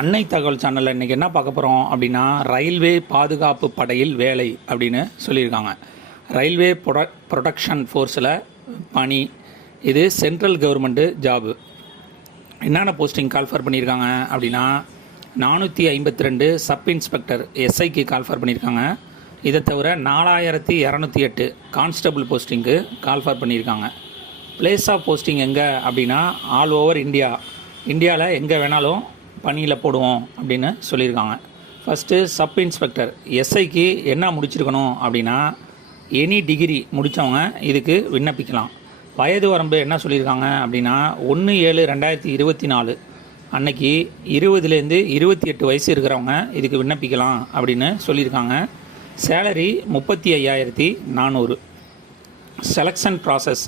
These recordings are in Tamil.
அன்னை தகவல் சேனலில் இன்றைக்கி என்ன பார்க்க போகிறோம் அப்படின்னா ரயில்வே பாதுகாப்பு படையில் வேலை அப்படின்னு சொல்லியிருக்காங்க. ரயில்வே ப்ரொட ப்ரொடக்ஷன் ஃபோர்ஸில் பணி. இது சென்ட்ரல் கவர்மெண்ட்டு ஜாபு என்னென்ன போஸ்டிங் கால்ஃபர் பண்ணியிருக்காங்க அப்படின்னா நானூற்றி ஐம்பத்தி ரெண்டு சப் இன்ஸ்பெக்டர் எஸ்ஐக்கு கால்ஃபர் பண்ணியிருக்காங்க. இதை தவிர நாலாயிரத்தி இரநூத்தி எட்டு கான்ஸ்டபிள் போஸ்டிங்க்கு கால்ஃபர் பண்ணியிருக்காங்க. பிளேஸ் ஆஃப் போஸ்டிங் எங்கே அப்படின்னா ஆல் ஓவர் இந்தியா இந்தியாவில் எங்கே வேணாலும் பணியில் போடுவோம் அப்படின்னு சொல்லியிருக்காங்க. ஃபஸ்ட்டு சப் இன்ஸ்பெக்டர் எஸ்ஐக்கு என்ன முடிச்சிருக்கணும் அப்படின்னா எனி டிகிரி முடித்தவங்க இதுக்கு விண்ணப்பிக்கலாம். வயது வரம்பு என்ன சொல்லியிருக்காங்க அப்படின்னா ஒன்று ஏழு ரெண்டாயிரத்தி இருபத்தி நாலு அன்னைக்கு இருபதுலேருந்து இருபத்தி எட்டு வயசு இருக்கிறவங்க இதுக்கு விண்ணப்பிக்கலாம் அப்படின்னு சொல்லியிருக்காங்க. சேலரி முப்பத்தி ஐயாயிரத்தி நானூறு. Selection process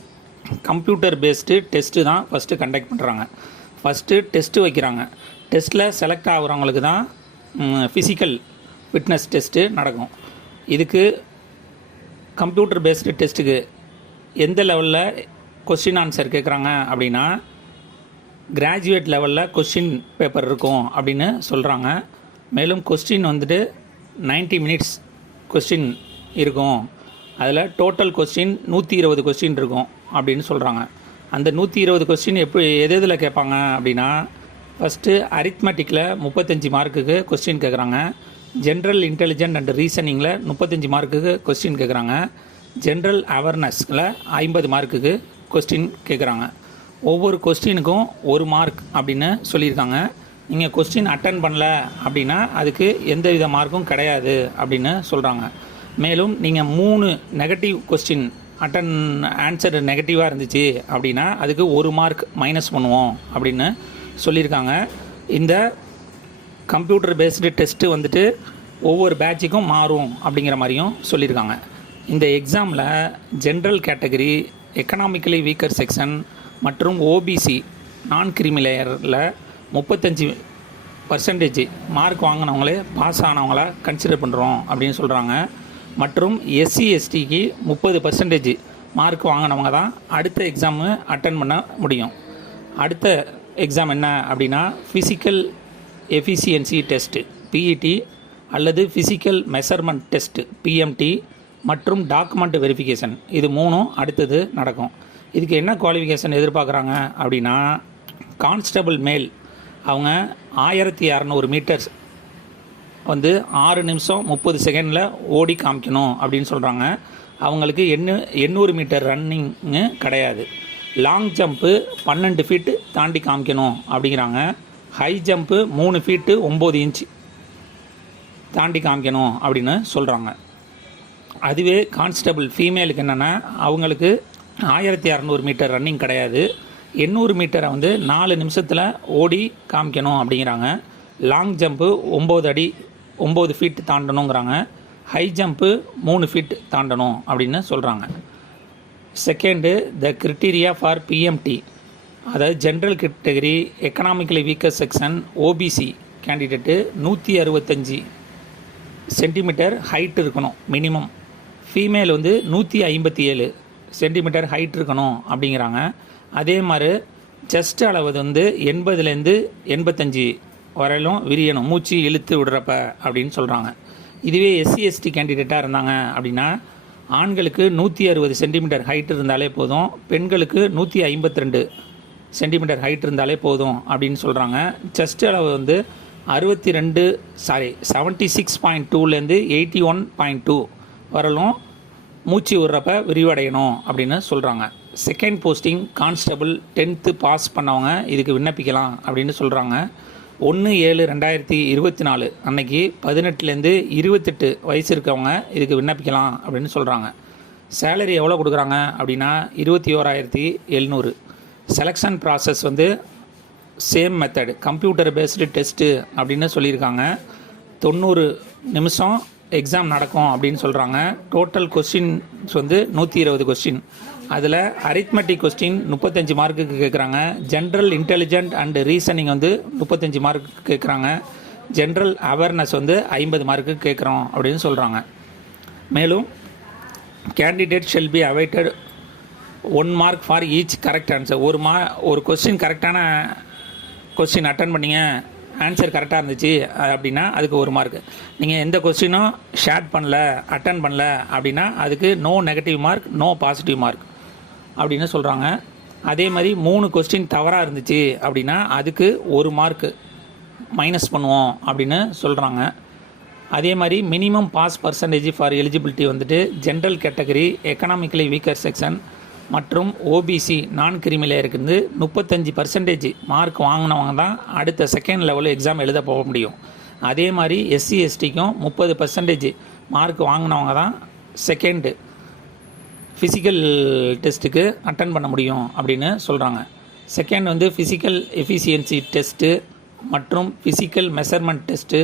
computer based test தான் ஃபஸ்ட்டு கண்டக்ட் பண்ணுறாங்க ஃபஸ்ட்டு டெஸ்ட்டு வைக்கிறாங்க. டெஸ்ட்டில் செலக்ட் ஆகுறவங்களுக்கு தான் ஃபிசிக்கல் ஃபிட்னஸ் டெஸ்ட்டு நடக்கும். இதுக்கு கம்ப்யூட்டர் பேஸ்டு டெஸ்ட்டுக்கு எந்த லெவலில் கொஸ்டின் ஆன்சர் கேட்குறாங்க அப்படின்னா கிராஜுவேட் லெவலில் கொஸ்டின் பேப்பர் இருக்கும் அப்படின்னு சொல்கிறாங்க மேலும் கொஸ்டின் வந்துட்டு 90 மினிட்ஸ் கொஸ்டின் இருக்கும். அதில் டோட்டல் கொஸ்டின் நூற்றி இருபது கொஸ்டின் இருக்கும் அப்படின்னு சொல்கிறாங்க அந்த நூற்றி இருபது கொஸ்டின் எப்படி எது எதில் கேட்பாங்க அப்படின்னா ஃபஸ்ட்டு அரித்மெட்டிக்கில் முப்பத்தஞ்சு மார்க்குக்கு கொஸ்டின் கேட்குறாங்க ஜென்ரல் இன்டெலிஜென்ட் அண்ட் ரீசனிங்கில் முப்பத்தஞ்சு மார்க்குக்கு கொஸ்டின் கேட்குறாங்க ஜென்ரல் அவேர்னஸில் ஐம்பது மார்க்குக்கு கொஸ்டின் கேட்குறாங்க ஒவ்வொரு கொஸ்டினுக்கும் ஒரு மார்க் அப்படின்னு சொல்லியிருக்காங்க. நீங்கள் கொஸ்டின் அட்டன் பண்ணல அப்படின்னா அதுக்கு எந்த வித மார்க்கும் கிடையாது அப்படின்னு சொல்கிறாங்க மேலும் நீங்கள் மூணு நெகட்டிவ் கொஸ்டின் அட்டன் ஆன்சர் நெகட்டிவாக இருந்துச்சு அப்படின்னா அதுக்கு ஒரு மார்க் மைனஸ் பண்ணுவோம் அப்படின்னு சொல்லியிருக்காங்க. இந்த கம்ப்யூட்டர் பேஸ்டு டெஸ்ட்டு வந்துட்டு ஒவ்வொரு பேட்சுக்கும் மாறும் அப்படிங்கிற மாதிரியும் சொல்லியிருக்காங்க. இந்த எக்ஸாமில் general category economically weaker section மற்றும் ஓபிசி நான் கிரிமிலேயரில் முப்பத்தஞ்சு பர்சன்டேஜ் மார்க் வாங்கினவங்களே பாஸ் ஆனவங்கள கன்சிடர் பண்ணுறோம் அப்படின்னு சொல்கிறாங்க மற்றும் எஸ்சி எஸ்டிக்கு முப்பது பர்சன்டேஜ் மார்க் வாங்கினவங்க தான் அடுத்த எக்ஸாமு அட்டன் பண்ண முடியும். அடுத்த எக்ஸாம் என்ன அப்படின்னா physical efficiency test P E T அல்லது physical measurement test P M T மற்றும் டாக்குமெண்ட் வெரிஃபிகேஷன் இது மூணும் அடுத்தது நடக்கும். இதுக்கு என்ன குவாலிஃபிகேஷன் எதிர்பார்க்குறாங்க அப்படின்னா கான்ஸ்டபிள் மேல் அவங்க ஆயிரத்தி இரநூறு மீட்டர்ஸ் வந்து ஆறு நிமிஷம் முப்பது செகண்டில் ஓடி காமிக்கணும் அப்படின்னு சொல்கிறாங்க அவங்களுக்கு எண்ணூ எண்ணூறு மீட்டர் ரன்னிங்கு கிடையாது. லாங் ஜம்ப்பு பன்னெண்டு ஃபீட்டு தாண்டி காமிக்கணும் அப்படிங்கிறாங்க. ஹை ஜம்ப்பு மூணு ஃபீட்டு ஒம்பது இன்ச் தாண்டி காமிக்கணும் அப்படின்னு சொல்கிறாங்க அதுவே கான்ஸ்டபிள் ஃபீமேலுக்கு என்னென்னா அவங்களுக்கு ஆயிரத்தி இரநூறு மீட்டர் ரன்னிங் கிடையாது. எண்ணூறு மீட்டரை வந்து நாலு நிமிஷத்தில் ஓடி காமிக்கணும் அப்படிங்கிறாங்க. லாங் ஜம்ப்பு ஒம்பது அடி ஒம்பது ஃபீட் தாண்டணுங்கிறாங்க. ஹை ஜம்ப்பு மூணு ஃபீட் தாண்டணும் அப்படின்னு சொல்கிறாங்க second the criteria for PMT அதாவது general category economically weaker section OBC candidate நூற்றி அறுபத்தஞ்சி சென்டிமீட்டர் ஹைட் இருக்கணும் மினிமம் ஃபீமேல் வந்து நூற்றி ஐம்பத்தி ஏழு சென்டிமீட்டர் ஹைட் இருக்கணும் அப்படிங்கிறாங்க. அதே மாதிரி செஸ்ட் அளவு வந்து எண்பதுலேருந்து எண்பத்தஞ்சு வரையிலும் விரியணும் மூச்சு இழுத்து விடுறப்ப அப்படின்னு சொல்கிறாங்க இதுவே எஸ்சி எஸ்டி கேண்டிடேட்டாக இருந்தாங்க அப்படின்னா ஆண்களுக்கு நூற்றி அறுபது சென்டிமீட்டர் ஹைட் இருந்தாலே போதும் பெண்களுக்கு நூற்றி ஐம்பத்தி ரெண்டு சென்டிமீட்டர் ஹைட் இருந்தாலே போதும் அப்படின்னு சொல்கிறாங்க செஸ்ட் அளவு வந்து அறுபத்தி ரெண்டு சாரி செவன்ட்டி சிக்ஸ் பாயிண்ட் டூலேருந்து எயிட்டி ஒன் பாயிண்ட் டூ வரலும் மூச்சு விடுறப்ப விரிவடையணும் அப்படின்னு சொல்கிறாங்க second posting constable tenth pass பண்ணவங்க இதுக்கு விண்ணப்பிக்கலாம் அப்படின்னு சொல்கிறாங்க ஒன்று ஏழு ரெண்டாயிரத்தி இருபத்தி நாலு அன்னைக்கு பதினெட்டுலேருந்து இருபத்தெட்டு வயசு இருக்கவங்க இதுக்கு விண்ணப்பிக்கலாம் அப்படின்னு சொல்கிறாங்க சேலரி எவ்வளோ கொடுக்குறாங்க அப்படின்னா இருபத்தி ஓராயிரத்தி எழுநூறு. செலெக்ஷன் ப்ராசஸ் வந்து same method computer based test அப்படின்னு சொல்லியிருக்காங்க. தொண்ணூறு நிமிஷம் எக்ஸாம் நடக்கும் அப்படின்னு சொல்கிறாங்க டோட்டல் கொஸ்டின்ஸ் வந்து நூற்றி இருபது கொஸ்டின் அதில் அரித்மெட்டிக் கொஸ்டின் முப்பத்தஞ்சு மார்க்குக்கு கேட்குறாங்க ஜென்ரல் இன்டெலிஜென்ட் அண்ட் ரீசனிங் வந்து முப்பத்தஞ்சு மார்க்குக்கு கேட்குறாங்க ஜென்ரல் அவேர்னஸ் வந்து ஐம்பது மார்க்கு கேட்குறோம் அப்படின்னு சொல்கிறாங்க மேலும் candidate shall be awarded one mark for each correct answer ஒரு மா ஒரு கொஸ்டின் கரெக்டான கொஸ்டின் அட்டன் பண்ணீங்க. ஆன்சர் கரெக்டாக இருந்துச்சு அப்படின்னா அதுக்கு ஒரு மார்க் நீங்கள் எந்த கொஸ்டினும் ஷேர் பண்ணல அட்டன் பண்ணல அப்படின்னா அதுக்கு no negative mark no positive mark அப்படின்னு சொல்கிறாங்க அதே மாதிரி மூணு கொஸ்டின் தவறாக இருந்துச்சு அப்படின்னா அதுக்கு ஒரு மார்க்கு மைனஸ் பண்ணுவோம் அப்படின்னு சொல்கிறாங்க அதே மாதிரி minimum pass percentage for eligibility வந்துட்டு general category economically weaker section மற்றும் ஓபிசி நான் கிரிமிலேயருக்கு முப்பத்தஞ்சு பர்சன்டேஜ் மார்க் வாங்கினவங்க தான் அடுத்த செகண்ட் லெவல் எக்ஸாம் எழுத போக முடியும். அதே மாதிரி எஸ்சி எஸ்டிக்கும் முப்பது பர்சன்டேஜ் மார்க் வாங்கினவங்க தான் செகண்டு ஃபிசிக்கல் டெஸ்ட்டுக்கு அட்டன் பண்ண முடியும் அப்படின்னு சொல்கிறாங்க செகண்ட் வந்து ஃபிசிக்கல் எஃபிஷியன்சி டெஸ்ட்டு மற்றும் ஃபிசிக்கல் மெஷர்மெண்ட் டெஸ்ட்டு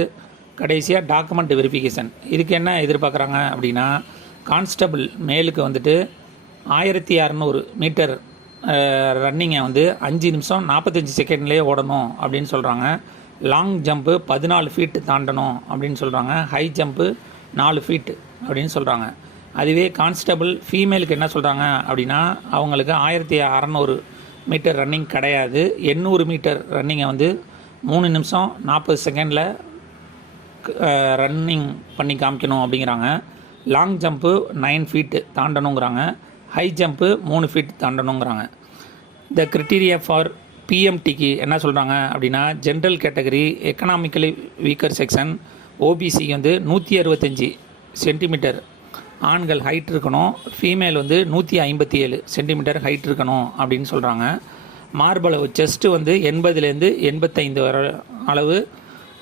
கடைசியாக டாக்குமெண்ட் வெரிஃபிகேஷன் இதுக்கு என்ன எதிர்பார்க்குறாங்க அப்படின்னா கான்ஸ்டபிள் மேலுக்கு வந்துட்டு ஆயிரத்தி அறநூறு மீட்டர் ரன்னிங்கை வந்து அஞ்சு நிமிஷம் நாற்பத்தஞ்சு செகண்ட்லேயே ஓடணும் அப்படின்னு சொல்கிறாங்க லாங் ஜம்ப்பு பதினாலு ஃபீட் தாண்டணும் அப்படின்னு சொல்கிறாங்க ஹை ஜம்ப்பு நாலு ஃபீட் அப்படின்னு சொல்கிறாங்க அதுவே கான்ஸ்டபிள் ஃபீமேலுக்கு என்ன சொல்கிறாங்க அப்படின்னா அவங்களுக்கு ஆயிரத்தி அறநூறு மீட்டர் ரன்னிங் கிடையாது. எண்ணூறு மீட்டர் ரன்னிங்கை வந்து மூணு நிமிஷம் நாற்பது செகண்டில் ரன்னிங் பண்ணி காமிக்கணும் அப்படிங்கிறாங்க. லாங் ஜம்ப்பு நைன் ஃபீட்டு தாண்டணுங்கிறாங்க. ஹை ஜம்ப்பு மூணு ஃபீட் தாண்டணுங்கிறாங்க. த கிரிட்டீரியா ஃபார் பிஎம்டிக்கு என்ன சொல்கிறாங்க அப்படின்னா general category economically weaker section OBC வந்து நூற்றி அறுபத்தஞ்சி சென்டிமீட்டர் ஆண்கள் ஹைட் இருக்கணும் ஃபீமேல் வந்து நூற்றி ஐம்பத்தி ஏழு சென்டிமீட்டர் ஹைட் இருக்கணும் அப்படின்னு சொல்கிறாங்க மார்பளவு செஸ்ட்டு வந்து எண்பதுலேருந்து எண்பத்தைந்து வர அளவு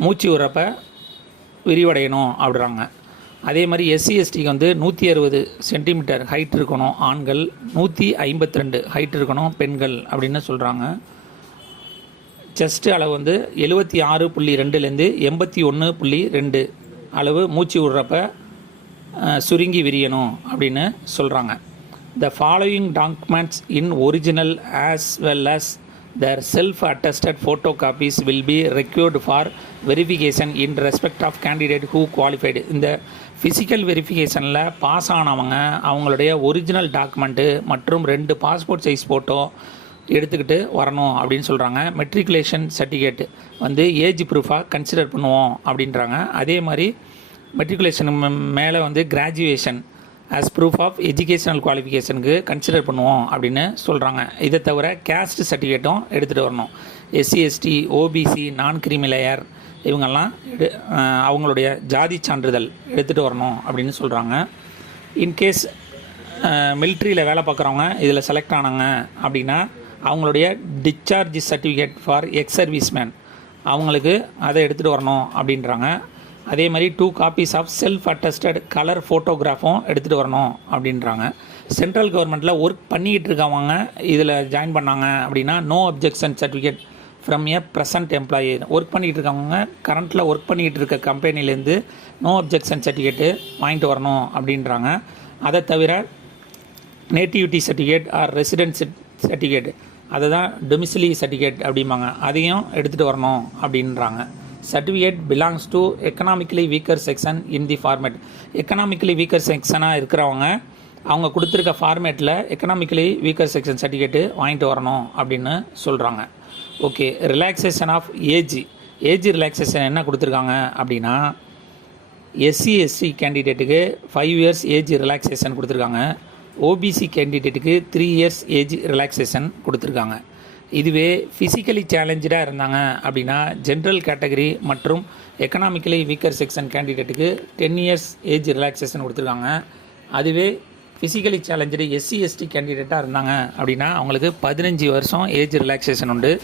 மூச்சு விடுறப்ப விரிவடையணும் அப்படிறாங்க அதே மாதிரி எஸ்சி எஸ்டிக்கு வந்து நூற்றி அறுபது சென்டிமீட்டர் ஹைட் இருக்கணும் ஆண்கள் நூற்றி ஐம்பத்தி ரெண்டு ஹைட் இருக்கணும் பெண்கள் அப்படின்னு சொல்கிறாங்க செஸ்ட் அளவு வந்து எழுபத்தி ஆறு புள்ளி ரெண்டுலேருந்து எண்பத்தி ஒன்று புள்ளி ரெண்டு அளவு மூச்சு விடுறப்ப சுருங்கி விரியணும் அப்படின்னு சொல்கிறாங்க the following documents in original as well as their self attested photo copies will be required for verification in respect of candidate who qualified இந்த ஃபிசிக்கல் வெரிஃபிகேஷனில் பாஸ் ஆனவங்க அவங்களுடைய ஒரிஜினல் டாக்குமெண்ட்டு மற்றும் ரெண்டு பாஸ்போர்ட் சைஸ் ஃபோட்டோ எடுத்துக்கிட்டு வரணும் அப்படின்னு சொல்கிறாங்க மெட்ரிகுலேஷன் சர்டிஃபிகேட் வந்து ஏஜ் ப்ரூஃபாக கன்சிடர் பண்ணுவோம் அப்படின்றாங்க. அதே மாதிரி மெட்ரிகுலேஷன் மேலே வந்து graduation as proof of educational குவாலிஃபிகேஷனுக்கு consider பண்ணுவோம் அப்படின்னு சொல்கிறாங்க இதை தவிர கேஸ்ட் சர்டிஃபிகேட்டும் எடுத்துகிட்டு வரணும். SC ST OBC non creamy layer இவங்கெல்லாம் எடு அவங்களுடைய ஜாதி சான்றிதழ் எடுத்துகிட்டு வரணும் அப்படின்னு சொல்கிறாங்க இன்கேஸ் மிலிட்ரியில் வேலை பார்க்குறவங்க இதில் செலக்ட் ஆனாங்க அப்படின்னா அவங்களுடைய discharge certificate for ex serviceman அவங்களுக்கு அதை எடுத்துகிட்டு வரணும் அப்படின்றாங்க. அதே மாதிரி two copies of self attested colour ஃபோட்டோகிராஃபும் எடுத்துகிட்டு வரணும் அப்படின்றாங்க. சென்ட்ரல் கவர்மெண்ட்டில் ஒர்க் பண்ணிக்கிட்டு இருக்கவங்க இதில் ஜாயின் பண்ணாங்க அப்படின்னா no objection certificate from a present employee work பண்ணிகிட்டு இருக்கவங்க கரண்ட்டில் ஒர்க் பண்ணிக்கிட்டு இருக்க கம்பெனிலேருந்து நோ அப்ஜெக்ஷன் சர்டிஃபிகேட்டு வாங்கிட்டு வரணும் அப்படின்றாங்க. அதை தவிர nativity certificate or resident certificate அதை தான் டொமிசிலி சர்டிஃபிகேட் அப்படிம்பாங்க. அதையும் எடுத்துகிட்டு வரணும் அப்படின்றாங்க. Certificate belongs to economically weaker section in the format economically weaker செக்ஷனாக இருக்கிறவங்க அவங்க கொடுத்துருக்க ஃபார்மேட்டில் எக்கனாமிக்கலி வீக்கர் செக்ஷன் சர்டிஃபிகேட்டு வாங்கிட்டு வரணும் அப்படின்னு சொல்கிறாங்க okay relaxation of age age relaxation என்ன கொடுத்துருக்காங்க அப்படின்னா எஸ்சி எஸ்சி கேண்டிடேட்டுக்கு ஃபைவ் இயர்ஸ் ஏஜ் ரிலாக்ஸேஷன் கொடுத்துருக்காங்க. ஓபிசி கேண்டிடேட்டுக்கு த்ரீ இயர்ஸ் ஏஜ் ரிலாக்ஸேஷன் கொடுத்துருக்காங்க. இதுவே ஃபிசிக்கலி சேலஞ்சடாக இருந்தாங்க அப்படின்னா ஜென்ரல் கேட்டகரி மற்றும் எக்கனாமிக்கலி வீக்கர் செக்ஷன் கேண்டிடேட்டுக்கு டென் இயர்ஸ் ஏஜ் ரிலாக்ஸேஷன் கொடுத்துருக்காங்க. அதுவே ஃபிசிக்கலி சேலஞ்சடு எஸ்சி எஸ்டி கேண்டிடேட்டாக இருந்தாங்க அப்படின்னா அவங்களுக்கு பதினஞ்சு வருஷம் ஏஜ் ரிலாக்ஸேஷன் உண்டு.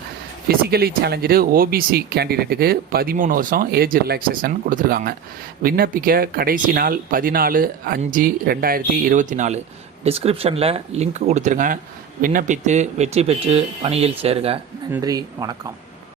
ஃபிசிக்கலி சேலஞ்சு ஓபிசி கேண்டிடேட்டுக்கு பதிமூணு வருஷம் ஏஜ் ரிலாக்ஸேஷன் கொடுத்துருக்காங்க. விண்ணப்பிக்க கடைசி நாள் பதினாலு அஞ்சு ரெண்டாயிரத்தி இருபத்தி நாலு. டிஸ்கிரிப்ஷனில் லிங்க் கொடுத்துருங்க. விண்ணப்பித்து வெற்றி பெற்று பணியில் சேர்க. நன்றி வணக்கம்.